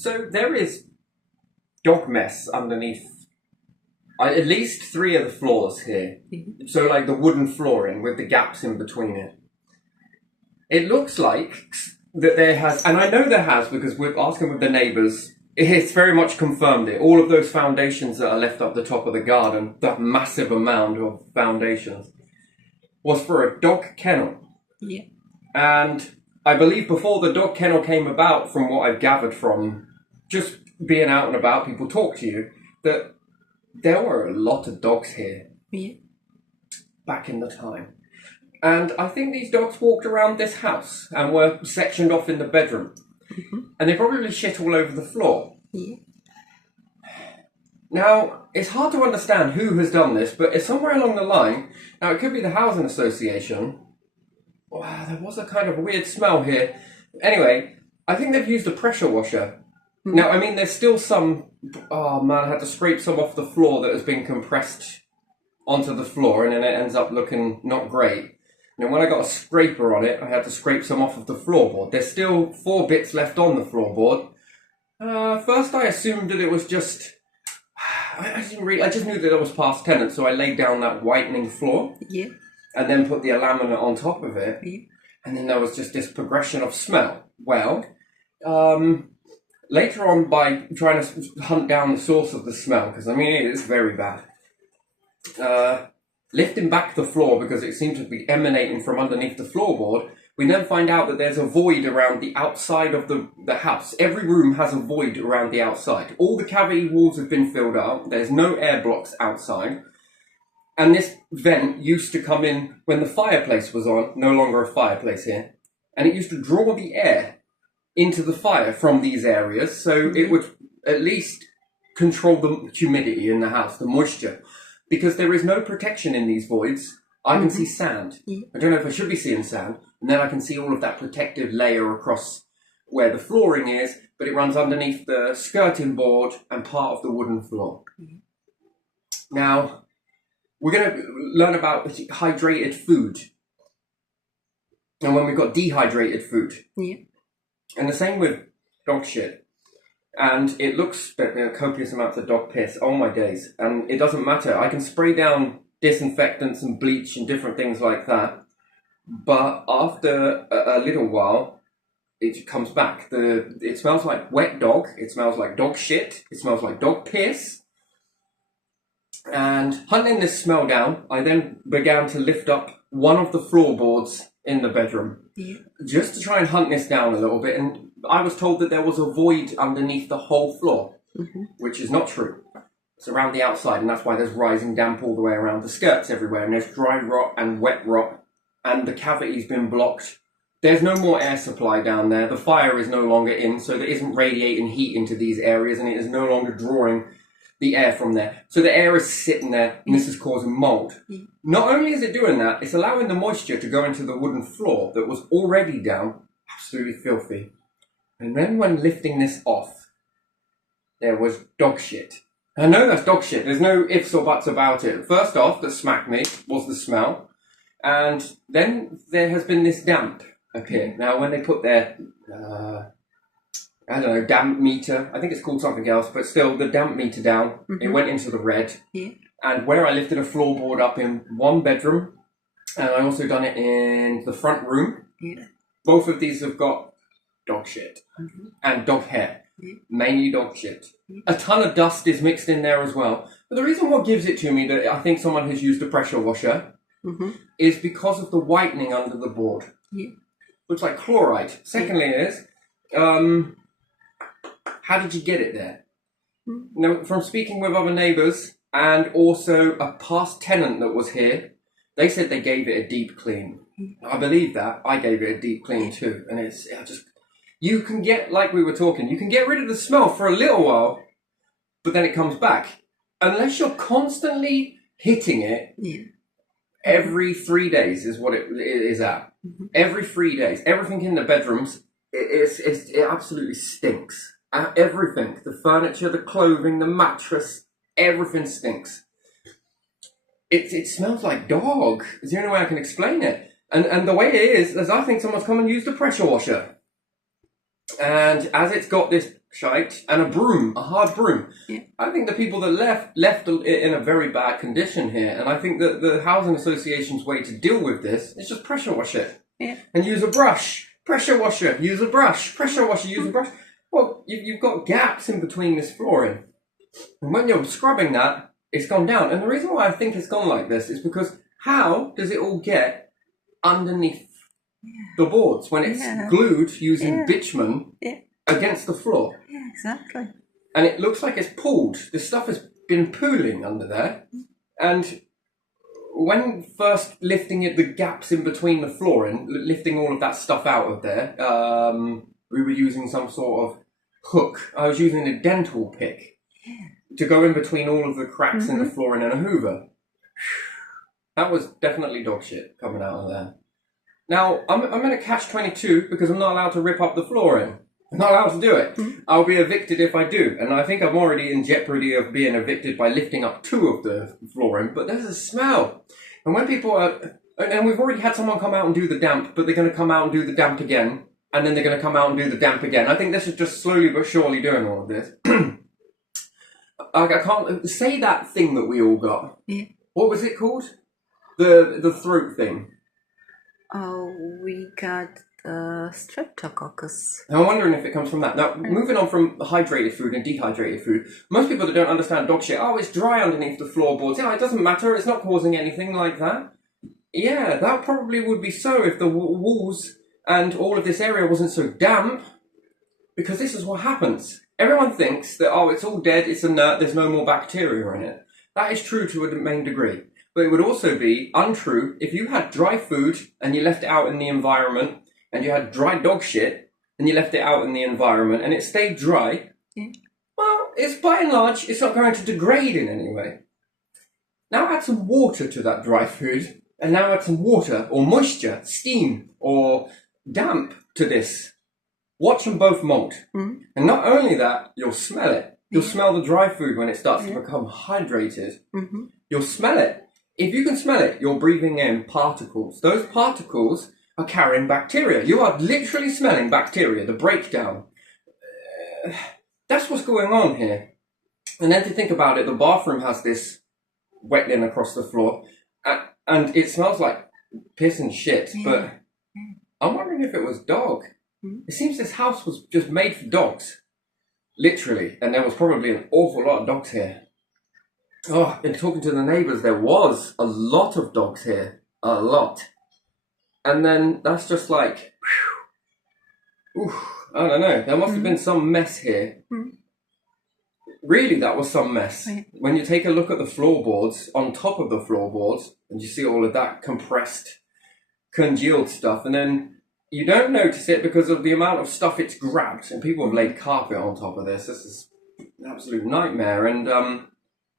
So there is dog mess underneath at least 3 of the floors here. So like the wooden flooring with the gaps in between it. It looks like that there has, and I know there has because we're asking with the neighbours, it's very much confirmed it. All of those foundations that are left up the top of the garden, that massive amount of foundations, was for a dog kennel. Yeah. And I believe before the dog kennel came about, from what I've gathered from just being out and about, people talk to you, that there were a lot of dogs here. Yeah. Back in the time. And I think these dogs walked around this house and were sectioned off in the bedroom. And they probably shit all over the floor. Yeah. Now, it's hard to understand who has done this, but it's somewhere along the line. Now, it could be the housing association. Wow, there was a kind of weird smell here. Anyway, I think they've used a pressure washer. Now, I mean, there's still some... Oh, man, I had to scrape some off the floor that has been compressed onto the floor, and then it ends up looking not great. And when I got a scraper on it, I had to scrape some off of the floorboard. There's still 4 bits left on the floorboard. First, I assumed that it was just... I just knew that it was past tenant, so I laid down that whitening floor. Yeah. And then put the laminate on top of it. Yeah. And then there was just this progression of smell. Well, later on, by trying to hunt down the source of the smell, because I mean, it is very bad, lifting back the floor because it seemed to be emanating from underneath the floorboard, we then find out that there's a void around the outside of the house. Every room has a void around the outside. All the cavity walls have been filled up. There's no air blocks outside. And this vent used to come in when the fireplace was on, no longer a fireplace here. And it used to draw the air into the fire from these areas, so it would at least control the humidity in the house, the moisture. Because there is no protection in these voids, I can see sand. I don't know if I should be seeing sand. And then I can see all of that protective layer across where the flooring is, but it runs underneath the skirting board and part of the wooden floor. Now, we're going to learn about hydrated food. And when we've got dehydrated food. Yeah. And the same with dog shit. And it looks copious amounts of dog piss. Oh my days. And it doesn't matter. I can spray down disinfectants and bleach and different things like that. But after a little while, it comes back. It smells like wet dog. It smells like dog shit. It smells like dog piss. And hunting this smell down, I then began to lift up one of the floorboards in the bedroom. Yeah. Just to try and hunt this down a little bit. And I was told that there was a void underneath the whole floor, which is not true. It's around the outside, and that's why there's rising damp all the way around the skirts everywhere. And there's dry rot and wet rot, and the cavity's been blocked. There's no more air supply down there. The fire is no longer in, so there isn't radiating heat into these areas, and it is no longer drawing the air from there. So the air is sitting there, and this is causing mold. Not only is it doing that, it's allowing the moisture to go into the wooden floor that was already down, absolutely filthy. And then when lifting this off, there was dog shit. I know that's dog shit. There's no ifs or buts about it. First off, that smacked me was the smell. And then there has been this damp appear. Now, when they put their, I don't know, damp meter, I think it's called something else, but still, the damp meter down, it went into the red. Yeah. And where I lifted a floorboard up in one bedroom, and I also done it in the front room, both of these have got dog shit and dog hair. Mainly dog shit. A ton of dust is mixed in there as well. But the reason what gives it to me that I think someone has used a pressure washer is because of the whitening under the board. Looks like chloride. Secondly is, how did you get it there? Now, from speaking with other neighbours and also a past tenant that was here, they said they gave it a deep clean. I believe that. I gave it a deep clean too. And it's just... You can get, like we were talking, you can get rid of the smell for a little while, but then it comes back. Unless you're constantly hitting it every 3 days is what it is at. Every 3 days. Everything in the bedrooms, it absolutely stinks. Everything. The furniture, the clothing, the mattress, everything stinks. It smells like dog. It's the only way I can explain it. And the way it is I think someone's come and used a pressure washer. And as it's got this shite, and a broom, a hard broom. Yeah. I think the people that left it in a very bad condition here, and I think that the housing association's way to deal with this is just pressure wash it. Yeah. And use a brush. Pressure washer, use a brush. Pressure washer, use a brush. Well, you've got gaps in between this flooring. And when you're scrubbing that, it's gone down. And the reason why I think it's gone like this is because how does it all get underneath the boards when it's glued using bitumen against the floor? Yeah, exactly. And it looks like it's pooled. This stuff has been pooling under there. And when first lifting the gaps in between the flooring, lifting all of that stuff out of there, we were using some sort of hook. I was using a dental pick to go in between all of the cracks in the flooring and a hoover. That was definitely dog shit coming out of there. Now, I'm in a catch-22 because I'm not allowed to rip up the flooring. I'm not allowed to do it. I'll be evicted if I do. And I think I'm already in jeopardy of being evicted by lifting up 2 of the flooring. But there's a smell. And when people are... And we've already had someone come out and do the damp, but they're going to come out and do the damp again. And then they're going to come out and do the damp again. I think this is just slowly but surely doing all of this. I can't... Say that thing that we all got. Yeah. What was it called? The throat thing. Oh, we got streptococcus. I'm wondering if it comes from that. Now, moving on from hydrated food and dehydrated food, most people that don't understand dog shit, oh, it's dry underneath the floorboards. Yeah, it doesn't matter. It's not causing anything like that. Yeah, that probably would be so if the walls and all of this area wasn't so damp, because this is what happens. Everyone thinks that, oh, it's all dead, it's inert, there's no more bacteria in it. That is true to a main degree. But it would also be untrue if you had dry food and you left it out in the environment, and you had dry dog shit and you left it out in the environment and it stayed dry, well, it's by and large, it's not going to degrade in any way. Now add some water to that dry food, and now add some water or moisture, steam or damp to this. Watch them both molt. And not only that, you'll smell it. You'll smell the dry food when it starts to become hydrated. You'll smell it. If you can smell it, you're breathing in particles. Those particles are carrying bacteria. You are literally smelling bacteria, the breakdown. That's what's going on here. And then to think about it, the bathroom has this wet linen across the floor, and it smells like piss and shit, but I'm wondering if it was dog. It seems this house was just made for dogs. Literally. And there was probably an awful lot of dogs here. Oh, in talking to the neighbours, there was a lot of dogs here. A lot. And then that's just like, whew, I don't know. There must have been some mess here. Really, that was some mess. When you take a look at the floorboards, on top of the floorboards, and you see all of that compressed, congealed stuff, and then you don't notice it because of the amount of stuff it's grabbed. And people have laid carpet on top of this. This is an absolute nightmare. And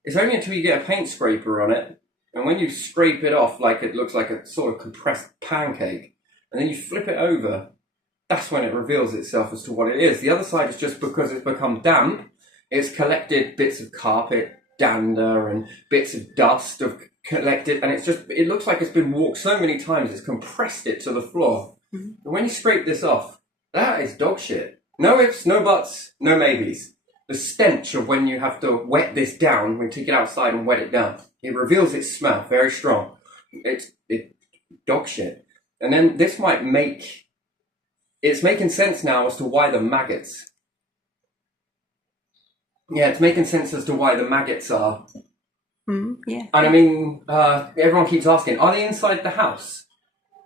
it's only until you get a paint scraper on it, and when you scrape it off, like it looks like a sort of compressed pancake, and then you flip it over, that's when it reveals itself as to what it is. The other side is just because it's become damp, it's collected bits of carpet, dander, and bits of dust have collected, and it looks like it's been walked so many times, it's compressed it to the floor. And when you scrape this off, that is dog shit. No ifs, no buts, no maybes. The stench of when you have to wet this down, when you take it outside and wet it down, it reveals its smell very strong. It's dog shit. And then this might make... It's making sense now as to why the maggots... Yeah, it's making sense as to why the maggots are... Yeah. And I mean, everyone keeps asking, are they inside the house?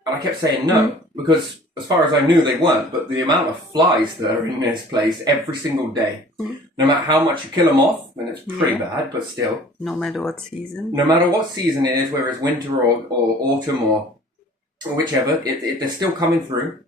And I kept saying no, because as far as I knew, they weren't. But the amount of flies that are in this place every single day, no matter how much you kill them off, and it's pretty bad, but still. No matter what season. No matter what season it is, whether it's winter or autumn or whichever, they're still coming through.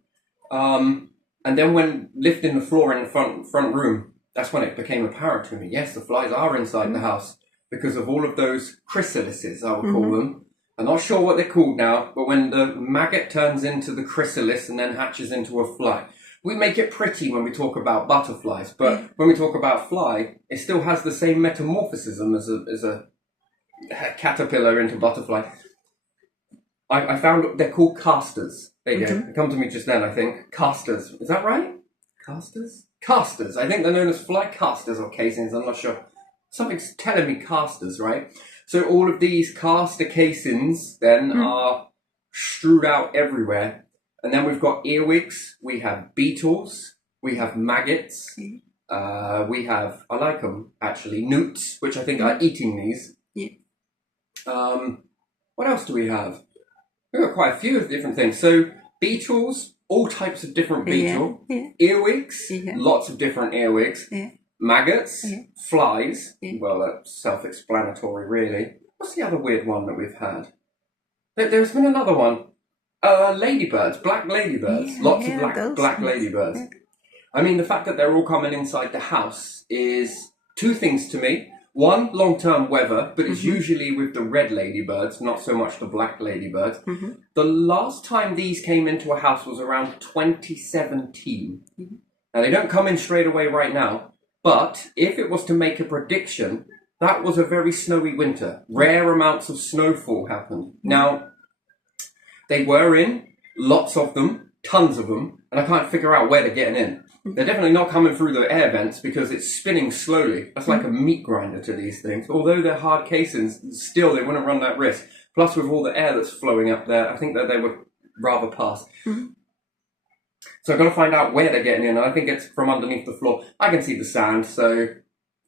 And then when lifting the floor in the front room, that's when it became apparent to me. Yes, the flies are inside the house because of all of those chrysalises, I would call them. I'm not sure what they're called now, but when the maggot turns into the chrysalis and then hatches into a fly. We make it pretty when we talk about butterflies, but when we talk about fly, it still has the same metamorphism as a caterpillar into butterfly. I found they're called casters. There you go. It come to me just then, I think. Casters. Is that right? Casters? casters. I think they're known as fly casters or casings. I'm not sure. Something's telling me casters, right? So all of these caster casings then are strewed out everywhere. And then we've got earwigs, we have beetles, we have maggots, we have, I like them actually, newts, which I think are eating these. Yeah. What else do we have? We've got quite a few of different things. So beetles, all types of different beetle. Earwigs, lots of different earwigs. Maggots, flies. Well, that's self-explanatory, really. What's the other weird one that we've had? There's been another one. Ladybirds, black ladybirds. Lots of black ladybirds. I mean, the fact that they're all coming inside the house is two things to me. One, long-term weather, but it's usually with the red ladybirds, not so much the black ladybirds. The last time these came into a house was around 2017. Now, they don't come in straight away right now, but if it was to make a prediction, that was a very snowy winter. Rare amounts of snowfall happened. Now, they were in, lots of them, tons of them, and I can't figure out where they're getting in. They're definitely not coming through the air vents because it's spinning slowly. That's like a meat grinder to these things. Although they're hard casings, still they wouldn't run that risk. Plus with all the air that's flowing up there, I think that they would rather pass. So I've got to find out where they're getting in. I think it's from underneath the floor. I can see the sand, so,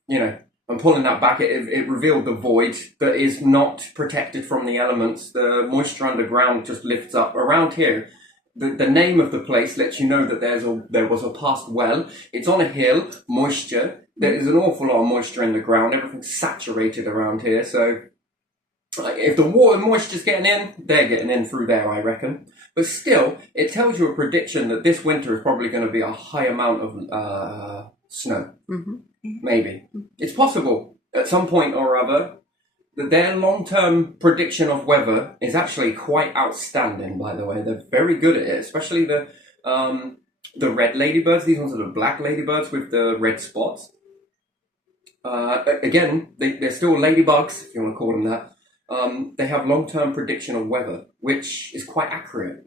you know, I'm pulling that back. It revealed the void that is not protected from the elements. The moisture underground just lifts up. Around here, the name of the place lets you know that there was a past well. It's on a hill, moisture. There is an awful lot of moisture in the ground. Everything's saturated around here. So if the water and moisture's getting in, they're getting in through there, I reckon. But still, it tells you a prediction that this winter is probably going to be a high amount of snow. Maybe. It's possible at some point or other that their long-term prediction of weather is actually quite outstanding, by the way. They're very good at it, especially the red ladybirds. These ones are the black ladybirds with the red spots. Again, they're still ladybugs, if you want to call them that. They have long-term prediction of weather, which is quite accurate.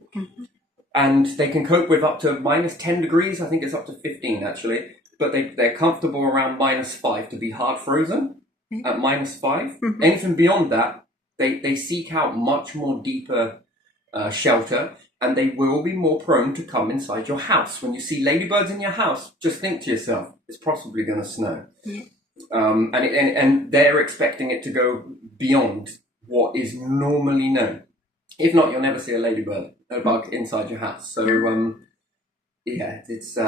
And they can cope with up to minus 10 degrees. I think it's up to 15, actually. But they're comfortable around minus 5 to be hard frozen at minus 5. Anything beyond that, they seek out much more deeper shelter, and they will be more prone to come inside your house. When you see ladybirds in your house, just think to yourself, it's possibly going to snow. And they're expecting it to go beyond what is normally known. If not, you'll never see a bug inside your house. So, yeah, it's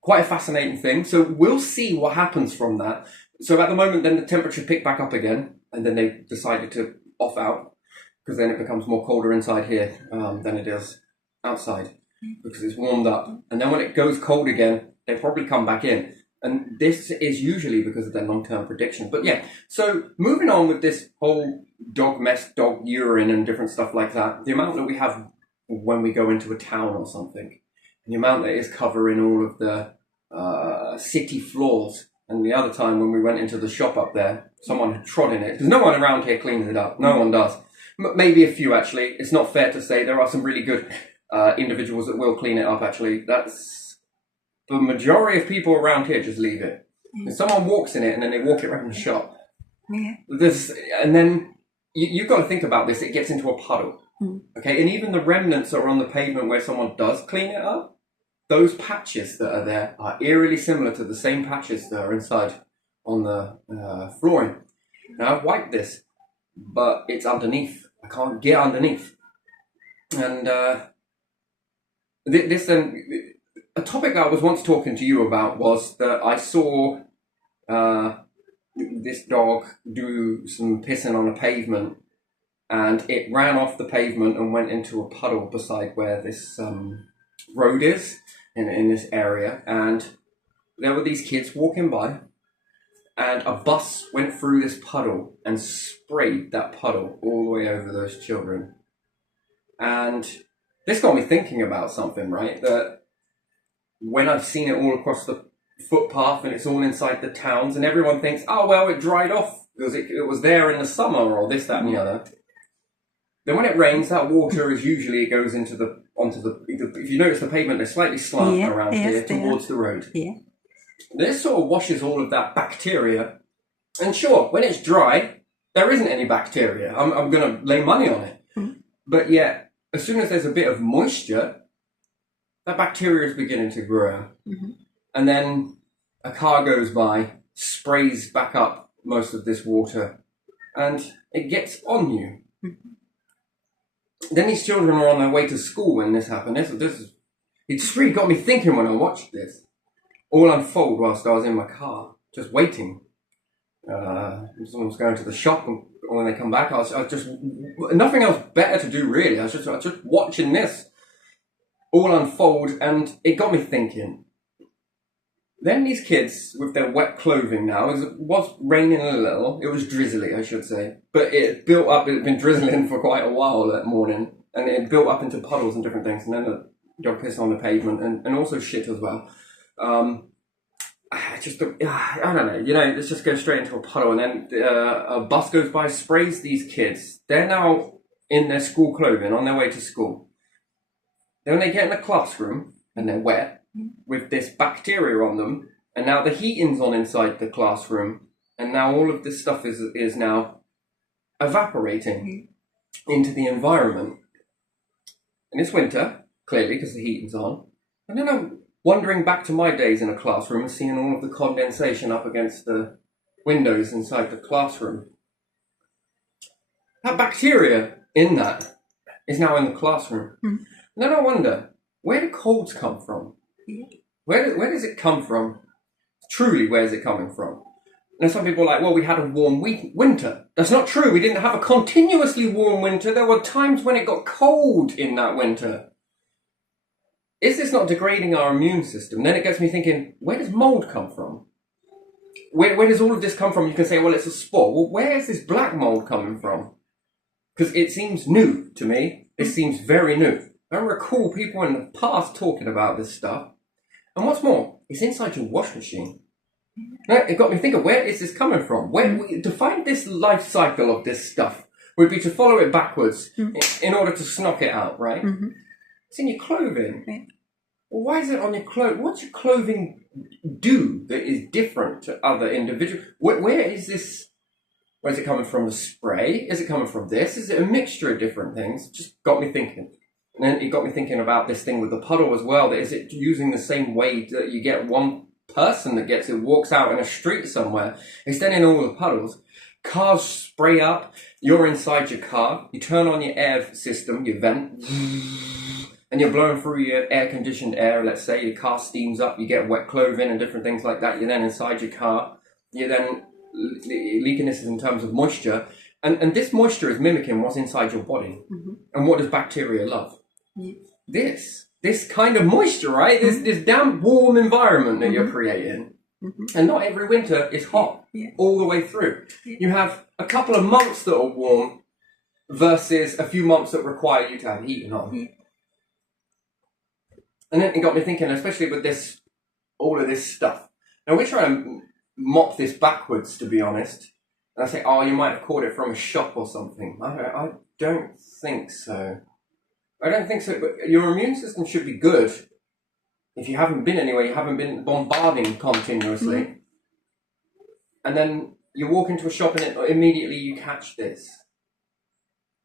quite a fascinating thing. So we'll see what happens from that. So at the moment, then the temperature picked back up again, and then they decided to off out, because then it becomes more colder inside here than it is outside, because it's warmed up. And then when it goes cold again, they probably come back in. And this is usually because of their long-term prediction. But yeah, so moving on with this whole dog mess, dog urine and different stuff like that, the amount that we have when we go into a town or something, the amount that is covering all of the city floors. And the other time when we went into the shop up there, someone had trod in it. Because no one around here cleans it up. No one does. Maybe a few, actually. It's not fair to say. There are some really good individuals that will clean it up, actually. That's... The majority of people around here just leave it. If someone walks in it and then they walk it around the shop. And then you've got to think about this. It gets into a puddle. Okay, and even the remnants that are on the pavement where someone does clean it up, those patches that are there are eerily similar to the same patches that are inside on the flooring. Now, I've wiped this, but it's underneath. I can't get underneath. And this then... A topic I was once talking to you about was that I saw this dog do some pissing on a pavement, and it ran off the pavement and went into a puddle beside where this road is in this area. And there were these kids walking by, and a bus went through this puddle and sprayed that puddle all the way over those children. And this got me thinking about something, right? That when I've seen it all across the footpath and it's all inside the towns and everyone thinks, oh, well, it dried off because it was there in the summer or this, that and the other. Then when it rains, that water is usually, it goes onto the, if you notice the pavement, they're slightly slant around here towards the road. this sort of washes all of that bacteria. And sure, when it's dry, there isn't any bacteria. I'm going to lay money on it. Mm. But yet, as soon as there's a bit of moisture, that bacteria is beginning to grow. Mm-hmm. And then a car goes by, sprays back up most of this water, and it gets on you. Mm-hmm. Then these children are on their way to school when this happened. It just really got me thinking when I watched this. All unfold whilst I was in my car, just waiting. Someone was going to the shop, and when they come back, I was just nothing else better to do really. I was just watching this all unfold, and it got me thinking. Then these kids with their wet clothing now, it was raining a little. It was drizzly, I should say, but it built up. It had been drizzling for quite a while that morning, and it built up into puddles and different things. And then the dog pissed on the pavement, and also shit as well. I don't know, let's just go straight into a puddle, and then a bus goes by, sprays these kids. They're now in their school clothing on their way to school. Then they get in the classroom and they're wet with this bacteria on them, and now the heating's on inside the classroom, and now all of this stuff is now evaporating into the environment. And it's winter, clearly, because the heating's on. And then I'm wandering back to my days in a classroom and seeing all of the condensation up against the windows inside the classroom. That bacteria in that is now in the classroom. Mm. And then I wonder, where do colds come from? Yeah. Where does it come from? Truly, where's it coming from? And some people are like, well, we had a warm winter. That's not true. We didn't have a continuously warm winter. There were times when it got cold in that winter. Is this not degrading our immune system? Then it gets me thinking, where does mold come from? Where does all of this come from? You can say, well, it's a spore. Well, where is this black mold coming from? Because it seems new to me. It seems very new. I don't recall people in the past talking about this stuff. And what's more, it's inside your wash machine. Now, it got me thinking, where is this coming from? To find this life cycle of this stuff would be to follow it backwards in order to snock it out, right? Mm-hmm. It's in your clothing. Yeah. Well, why is it on your clothing? What's your clothing do that is different to other individuals? Where is this? Where is it coming from? The spray? Is it coming from this? Is it a mixture of different things? Just got me thinking. And then it got me thinking about this thing with the puddle as well. That is it using the same way that you get one person that gets it, walks out in a street somewhere, it's then in all the puddles. Cars spray up, you're inside your car, you turn on your air system, your vent, and you're blowing through your air-conditioned air. Let's say your car steams up, you get wet clothing and different things like that. You're then inside your car, you're then leaking this in terms of moisture, and this moisture is mimicking what's inside your body. Mm-hmm. And what does bacteria love? Yeah. This kind of moisture, right? This damp, warm environment that you're creating. Mm-hmm. And not every winter is hot all the way through. Yeah. You have a couple of months that are warm versus a few months that require you to have heating on. Yeah. And then it got me thinking, especially with all of this stuff. Now we're trying to mop this backwards, to be honest. And I say, oh, you might have caught it from a shop or something. I don't think so. I don't think so, but your immune system should be good. If you haven't been anywhere, you haven't been bombarding continuously. Mm-hmm. And then you walk into a shop and immediately you catch this.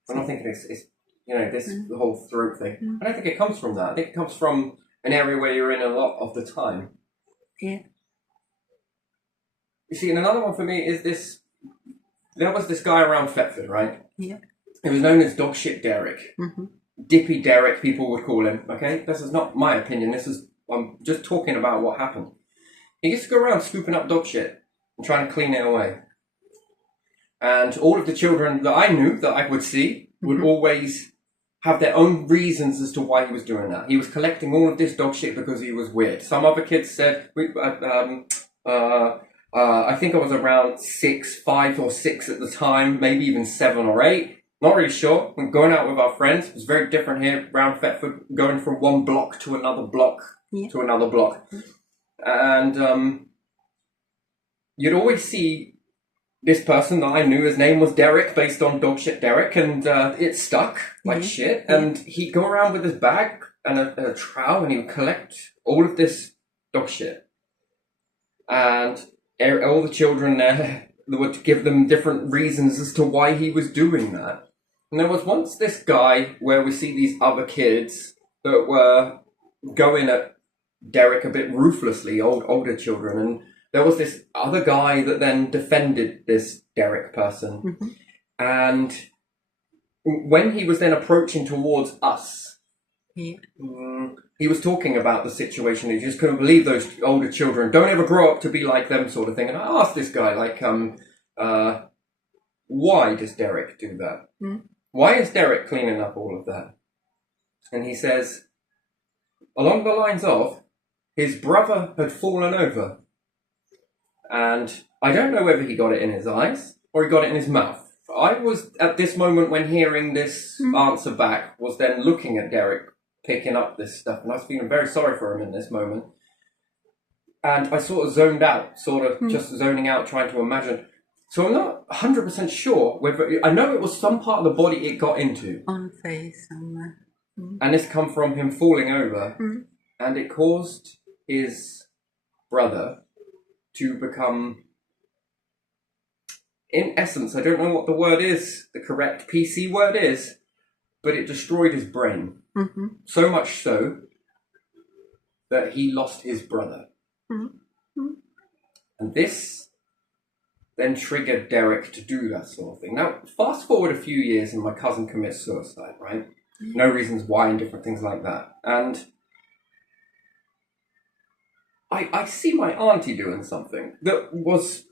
I'm not thinking it's the whole throat thing. Mm-hmm. I don't think it comes from that. I think it comes from an area where you're in a lot of the time. Yeah. You see, and another one for me is this. There was this guy around Thetford, right? Yeah. He was known as Dog Shit Derek. Mm-hmm. Dippy Derek, people would call him, okay? This is not my opinion. I'm just talking about what happened. He used to go around scooping up dog shit and trying to clean it away. And all of the children that I knew, that I would see, would always have their own reasons as to why he was doing that. He was collecting all of this dog shit because he was weird. Some other kids said, I think I was around 5 or 6 at the time, maybe even 7 or 8. Not really sure. We're going out with our friends. It was very different here around Thetford, going from one block to another block to another block. And you'd always see this person that I knew, his name was Derek, based on Dog Shit Derek, and it stuck like shit. And he'd go around with his bag and a trowel, and he would collect all of this dog shit. and all the children there would give them different reasons as to why he was doing that. And there was once this guy where we see these other kids that were going at Derek a bit ruthlessly, older children, and there was this other guy that then defended this Derek person. Mm-hmm. And when he was then approaching towards us, Yeah. he was talking about the situation. He just couldn't believe those older children don't ever grow up to be like them, sort of thing. And I asked this guy, like, why does Derek do that? Mm. Why is Derek cleaning up all of that? And he says, along the lines of, his brother had fallen over. And I don't know whether he got it in his eyes or he got it in his mouth. I was, at this moment when hearing this answer back, was then looking at Derek picking up this stuff. And I was feeling very sorry for him in this moment. And I sort of zoned out, just zoning out, trying to imagine. So I'm not 100% sure whether, I know it was some part of the body it got into. On face somewhere. And this come from him falling over. And it caused his brother to become, in essence, I don't know what the word is, the correct PC word is, but it destroyed his brain. Mm-hmm. So much so that he lost his brother. Mm-hmm. And this then triggered Derek to do that sort of thing. Now, fast forward a few years and my cousin commits suicide, right? No reasons why and different things like that. And I see my auntie doing something that was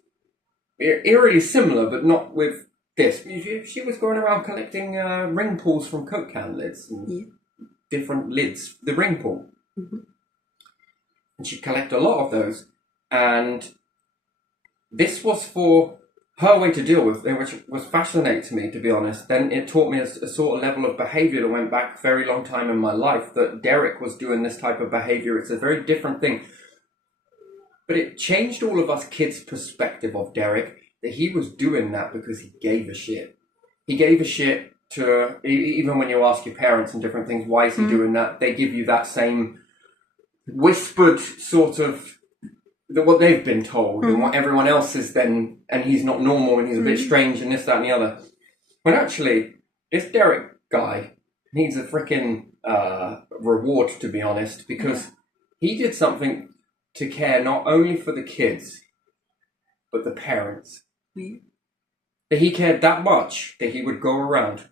eerily similar, but not with this. She was going around collecting ring pulls from Coke can lids and different lids, the ring pull. Mm-hmm. And she'd collect a lot of those. And this was for her way to deal with it, which was fascinating to me, to be honest. Then it taught me a sort of level of behaviour that went back a very long time in my life, that Derek was doing this type of behaviour. It's a very different thing. But it changed all of us kids' perspective of Derek, that he was doing that because he gave a shit. He gave a shit to, even when you ask your parents and different things, why is he doing that? They give you that same whispered sort of, what they've been told and what everyone else is then, and he's not normal and he's a bit strange and this, that and the other. When actually, this Derek guy needs a freaking reward, to be honest, because he did something to care not only for the kids, but the parents. That he cared that much that he would go around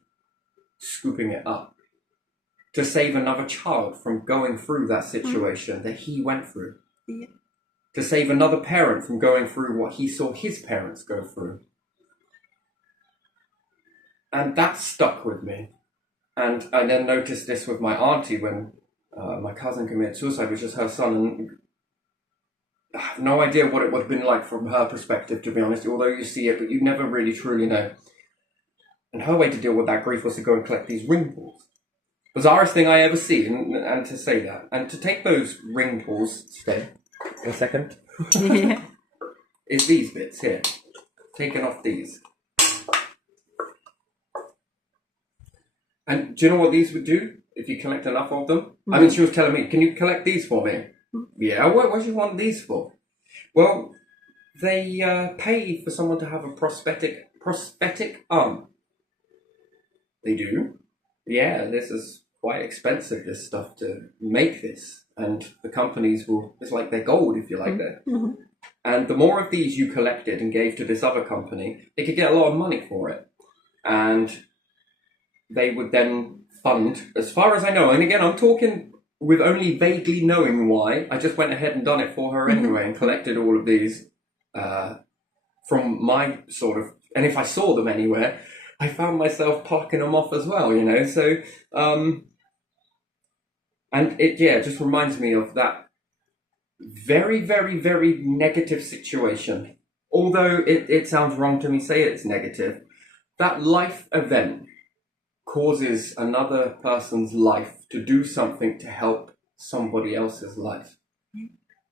scooping it up to save another child from going through that situation that he went through. To save another parent from going through what he saw his parents go through. And that stuck with me. And I then noticed this with my auntie when my cousin committed suicide, which is her son. And I have no idea what it would have been like from her perspective, to be honest, although you see it, but you never really truly know. And her way to deal with that grief was to go and collect these ring pulls. Bizarrest thing I ever see, and to say that. And to take those ring pulls, stay a second, is these bits here. Taking off these. And do you know what these would do if you collect enough of them? I mean, she was telling me, can you collect these for me? Yeah, what do you want these for? Well, they pay for someone to have a prosthetic arm. They do. Yeah, this is quite expensive, this stuff, to make this. And the companies will, it's like they're gold, if you like that. And the more of these you collected and gave to this other company, they could get a lot of money for it. And they would then fund, as far as I know, and again, I'm talking with only vaguely knowing why, I just went ahead and done it for her anyway and collected all of these from my sort of, and if I saw them anywhere, I found myself parking them off as well, you know, so, and it, just reminds me of that very, very, very negative situation. Although it sounds wrong to me say it's negative, that life event causes another person's life to do something to help somebody else's life.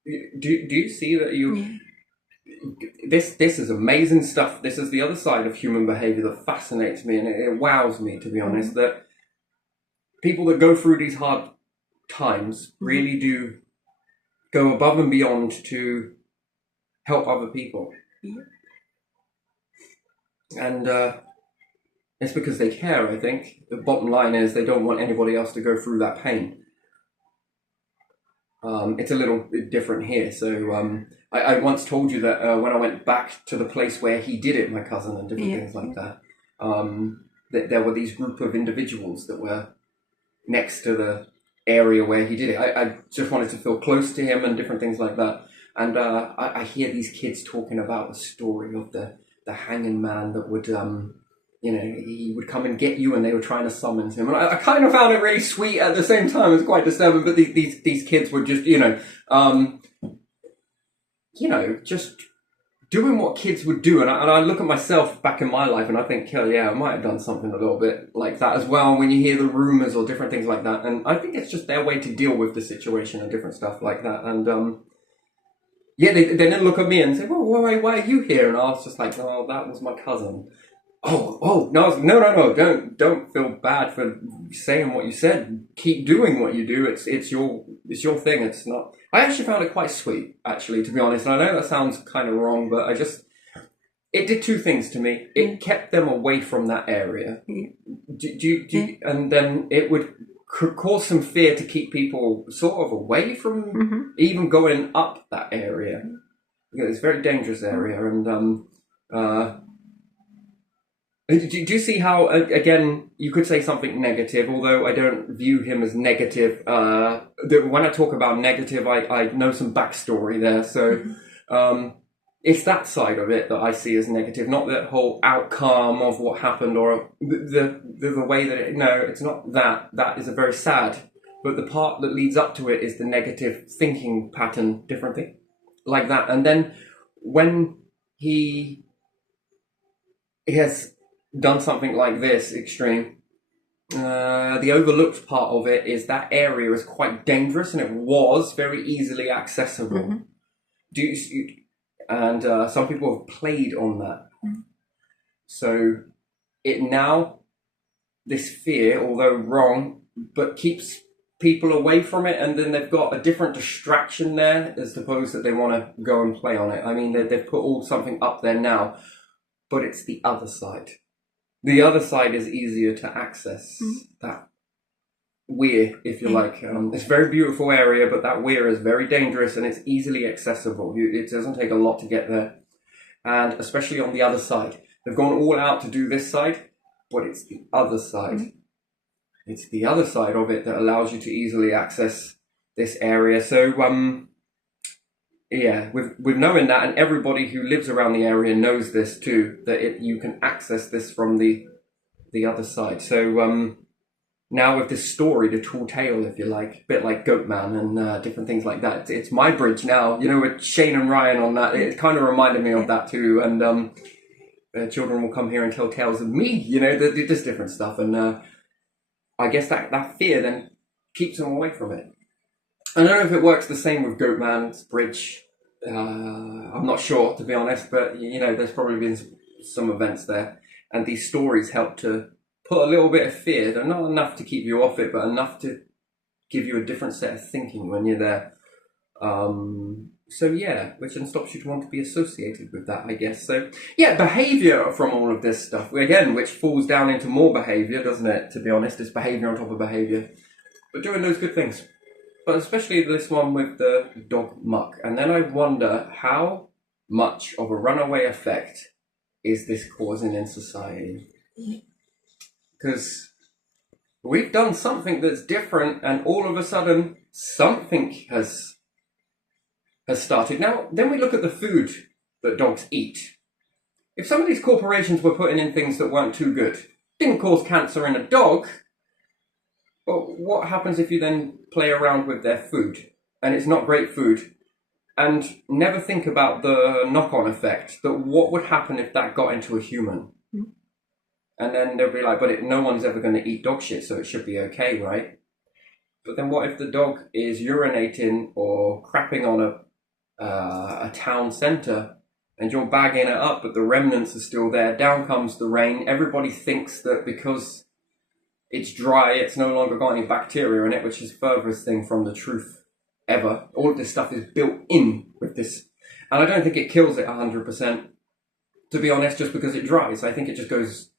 Do you see that you... This is amazing stuff. This is the other side of human behaviour that fascinates me, and it wows me, to be honest, that people that go through these hard times really do go above and beyond to help other people. Yeah. And it's because they care, I think. The bottom line is they don't want anybody else to go through that pain. It's a little bit different here. So I once told you that when I went back to the place where he did it, my cousin, and different things like that, that there were these group of individuals that were next to the area where he did it. I just wanted to feel close to him and different things like that. And I hear these kids talking about the story of the hanging man that would, he would come and get you, and they were trying to summon him. And I kind of found it really sweet at the same time. It was quite disturbing. But these kids were just, just doing what kids would do. And I look at myself back in my life, and I think, hell yeah, I might have done something a little bit like that as well. When you hear the rumors or different things like that, and I think it's just their way to deal with the situation and different stuff like that. And they didn't look at me and say, well, why are you here? And I was just like, oh, that was my cousin. Oh, no, don't feel bad for saying what you said. Keep doing what you do. It's your thing. It's not. I actually found it quite sweet, actually, to be honest. And I know that sounds kind of wrong, but it did two things to me. It kept them away from that area. And then it could cause some fear to keep people sort of away from even going up that area. It's a very dangerous area. And do you see how, again, you could say something negative, although I don't view him as negative. When I talk about negative, I know some backstory there. So it's that side of it that I see as negative, not the whole outcome of what happened or the way that it's not that. That is a very sad. But the part that leads up to it is the negative thinking pattern, different thing like that. And then when he has done something like this extreme, the overlooked part of it is that area is quite dangerous, and it was very easily accessible. And some people have played on that. So it now, this fear, although wrong, but keeps people away from it, and then they've got a different distraction there as opposed that they want to go and play on it. I mean, they've put all something up there now, but it's the other side. The other side is easier to access. That weir, if you like. It's a very beautiful area, but that weir is very dangerous, and it's easily accessible. It doesn't take a lot to get there. And especially on the other side. They've gone all out to do this side, but it's the other side. It's the other side of it that allows you to easily access this area. So, with knowing that, and everybody who lives around the area knows this too, that you can access this from the other side. So now with this story, the tall tale, if you like, a bit like Goatman and different things like that, it's my bridge now. With Shane and Ryan on that, it kind of reminded me of that too. And children will come here and tell tales of me. They're just different stuff. And I guess that fear then keeps them away from it. I don't know if it works the same with Goatman's bridge. I'm not sure, to be honest, but there's probably been some events there, and these stories help to put a little bit of fear. They're not enough to keep you off it, but enough to give you a different set of thinking when you're there. Which then stops you to want to be associated with that, I guess. So behavior from all of this stuff, again, which falls down into more behavior, doesn't it? To be honest, it's behavior on top of behavior, but doing those good things. But especially this one with the dog muck. And then I wonder how much of a runaway effect is this causing in society? Because we've done something that's different, and all of a sudden something has started. Now, then we look at the food that dogs eat. If some of these corporations were putting in things that weren't too good, didn't cause cancer in a dog, but what happens if you then play around with their food and it's not great food, and never think about the knock-on effect, that what would happen if that got into a human? And then they'll be like, but no one's ever going to eat dog shit, so it should be okay, right? But then what if the dog is urinating or crapping on a town centre, and you're bagging it up, but the remnants are still there? Down comes the rain. Everybody thinks that because it's dry, it's no longer got any bacteria in it, which is the furthest thing from the truth ever. All of this stuff is built in with this. And I don't think it kills it 100%, to be honest, just because it dries. I think it just goes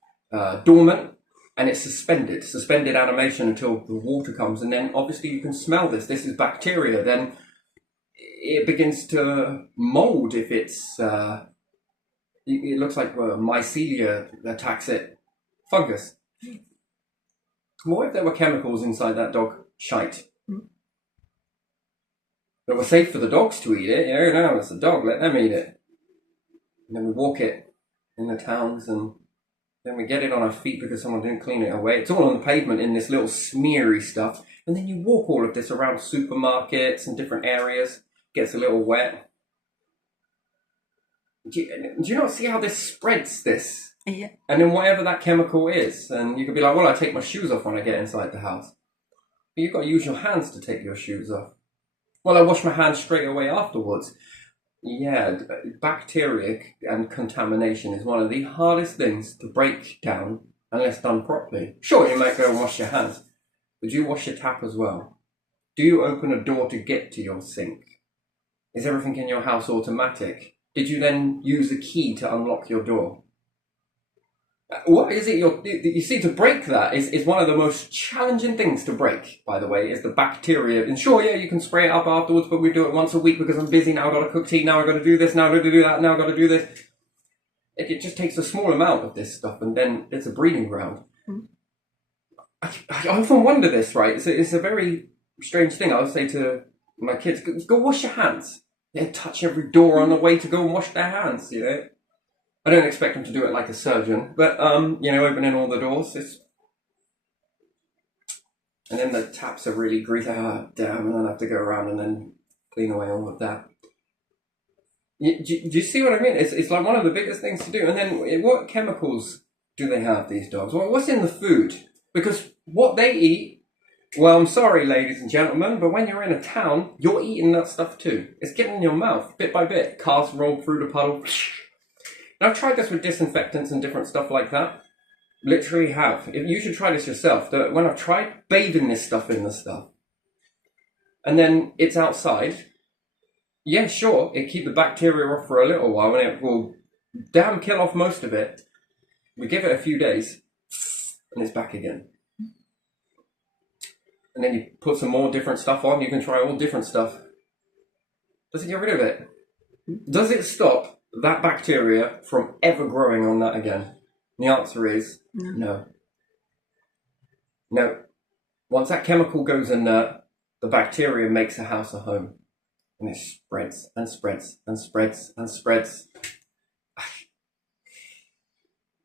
dormant, and it's suspended animation until the water comes. And then obviously you can smell this. This is bacteria. Then it begins to mold if it's, it looks like mycelia attacks it. Fungus. What if there were chemicals inside that dog shite? That were safe for the dogs to eat it? No, it's a dog, let them eat it. And then we walk it in the towns, and then we get it on our feet because someone didn't clean it away. It's all on the pavement in this little smeary stuff. And then you walk all of this around supermarkets and different areas. Gets a little wet. Do you not see how this spreads this? Yeah. And then whatever that chemical is, and you could be like, well, I take my shoes off when I get inside the house. But you've got to use your hands to take your shoes off. Well, I wash my hands straight away afterwards. Yeah, bacteria and contamination is one of the hardest things to break down unless done properly. Sure, you might go and wash your hands, but do you wash your tap as well? Do you open a door to get to your sink? Is everything in your house automatic? Did you then use a key to unlock your door? What is it you see, to break that is one of the most challenging things to break, by the way, is the bacteria. And sure, yeah, you can spray it up afterwards, but we do it once a week because I'm busy now, I've got to cook tea, now I've got to do this, now I've got to do that, now I've got to do this. It just takes a small amount of this stuff, and then it's a breeding ground. I often wonder this, right? It's a very strange thing. I would say to my kids, go wash your hands. They touch every door on the way to go and wash their hands, you know? I don't expect them to do it like a surgeon, but, opening all the doors, and then the taps are really greasy. Ah, damn, and then I have to go around and then clean away all of that. Do you see what I mean? It's like one of the biggest things to do. And then what chemicals do they have, these dogs? Well, what's in the food? Because what they eat, well, I'm sorry, ladies and gentlemen, but when you're in a town, you're eating that stuff too. It's getting in your mouth, bit by bit. Cars roll through the puddle. Now, I've tried this with disinfectants and different stuff like that. Literally have. You should try this yourself. When I've tried bathing this stuff in the stuff, and then it's outside, yeah, sure, it keep the bacteria off for a little while, and it will damn kill off most of it. We give it a few days, and it's back again. And then you put some more different stuff on. You can try all different stuff. Does it get rid of it? Does it stop that bacteria from ever growing on that again? The answer is no. No. Once that chemical goes in there, the bacteria makes a house a home. And it spreads and spreads and spreads and spreads.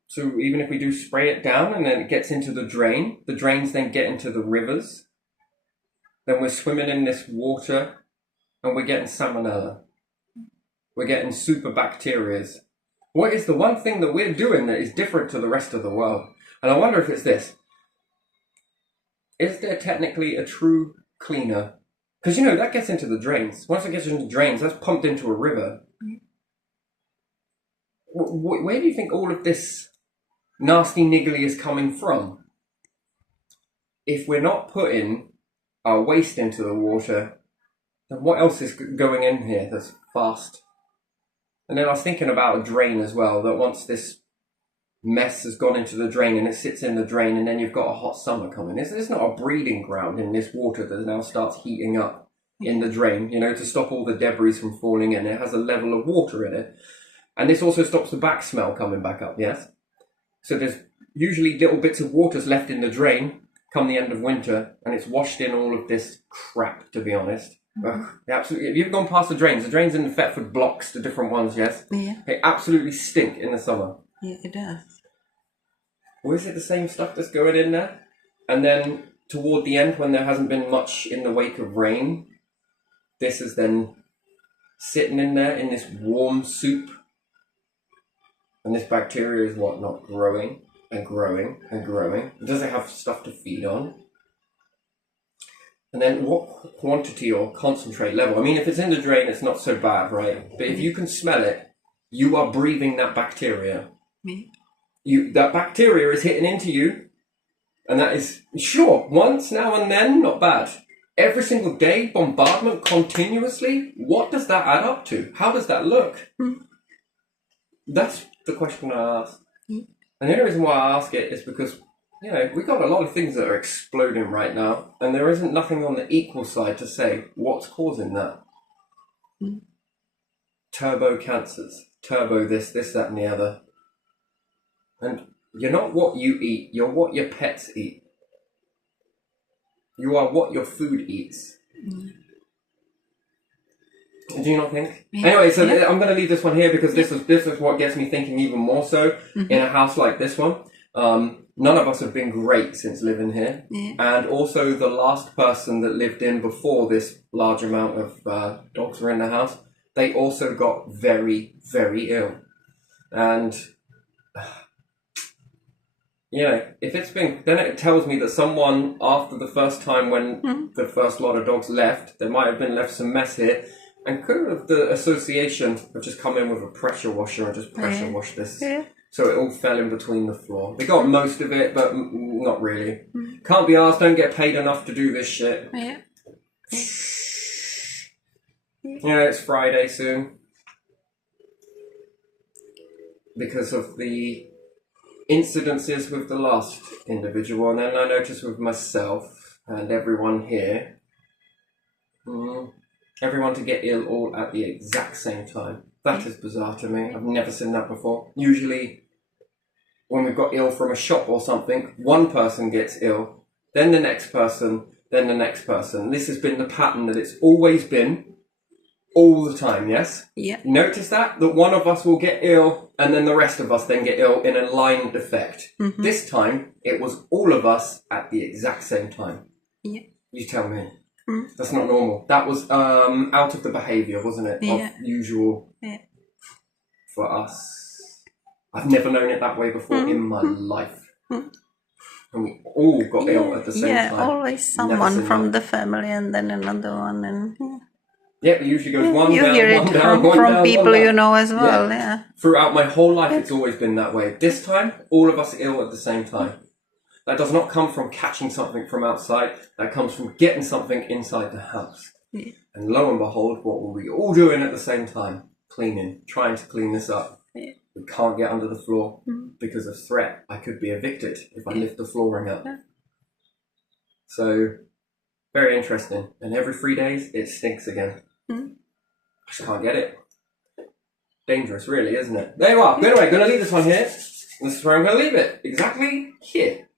So even if we do spray it down and then it gets into the drains then get into the rivers, then we're swimming in this water and we're getting salmonella. We're getting super bacterias. What is the one thing that we're doing that is different to the rest of the world? And I wonder if it's this. Is there technically a true cleaner? Because, that gets into the drains. Once it gets into the drains, that's pumped into a river. Where do you think all of this nasty niggly is coming from? If we're not putting our waste into the water, then what else is going in here that's fast? And then I was thinking about a drain as well, that once this mess has gone into the drain and it sits in the drain, and then you've got a hot summer coming. It's not a breeding ground in this water that now starts heating up in the drain, to stop all the debris from falling in. It has a level of water in it. And this also stops the back smell coming back up, yes? So there's usually little bits of water's left in the drain come the end of winter, and it's washed in all of this crap, to be honest. Absolutely. Have you ever gone past the drains? The drains in the Thetford blocks, the different ones, yes? Yeah. They absolutely stink in the summer. Yeah, it does. Or is it the same stuff that's going in there? And then toward the end, when there hasn't been much in the wake of rain, this is then sitting in there in this warm soup. And this bacteria is not growing and growing and growing. Does it have stuff to feed on? And then what quantity or concentrate level? I mean, if it's in the drain, it's not so bad, right? But if you can smell it, you are breathing that bacteria. That bacteria is hitting into you, and that is, sure, once now and then, not bad. every single day, bombardment continuously. What does that add up to? How does that look? That's the question I ask. And the only reason why I ask it is because, you know, we've got a lot of things that are exploding right now, and there isn't nothing on the equal side to say what's causing that. Turbo cancers, turbo this, that, and the other. And you're not what you eat, you're what your pets eat. You are what your food eats. Do you not think? Yeah. Anyway, so I'm going to leave this one here because this is what gets me thinking even more so in a house like this one. None of us have been great since living here. And also the last person that lived in before this large amount of dogs were in the house, they also got very, very ill. And, you know, if it's been, then it tells me that someone after the first time when the first lot of dogs left, there might have been left some mess here. And could have the association have just come in with a pressure washer and just pressure washed this. So it all fell in between the floor. They got most of it, but not really. Can't be asked, don't get paid enough to do this shit. Yeah, it's Friday soon. Because of the incidences with the last individual. And then I noticed with myself and everyone here. Everyone to get ill all at the exact same time. That is bizarre to me. I've never seen that before. Usually, when we've got ill from a shop or something, one person gets ill, then the next person, then the next person. This has been the pattern that it's always been, all the time, yes? Yeah. Notice that? That one of us will get ill, and then the rest of us then get ill in a line effect. This time, it was all of us at the exact same time. Yeah. You tell me. That's not normal. That was out of the behaviour, wasn't it? Of usual for us. I've never known it that way before in my life. And we all got ill at the same time. Yeah, always someone from the family and then another one. And it usually goes one you down, hear one it down, from, one from down, people one down. you know as well. Yeah. Throughout my whole life, it's always been that way. This time, all of us ill at the same time. That does not come from catching something from outside. That comes from getting something inside the house. And lo and behold, what were we all doing at the same time? Cleaning, trying to clean this up. We can't get under the floor because of threat. I could be evicted if I lift the flooring up. So, very interesting. And every 3 days, it stinks again. I just can't get it. Dangerous, really, isn't it? There you are. Anyway, going to leave this one here. This is where I'm going to leave it. Exactly here.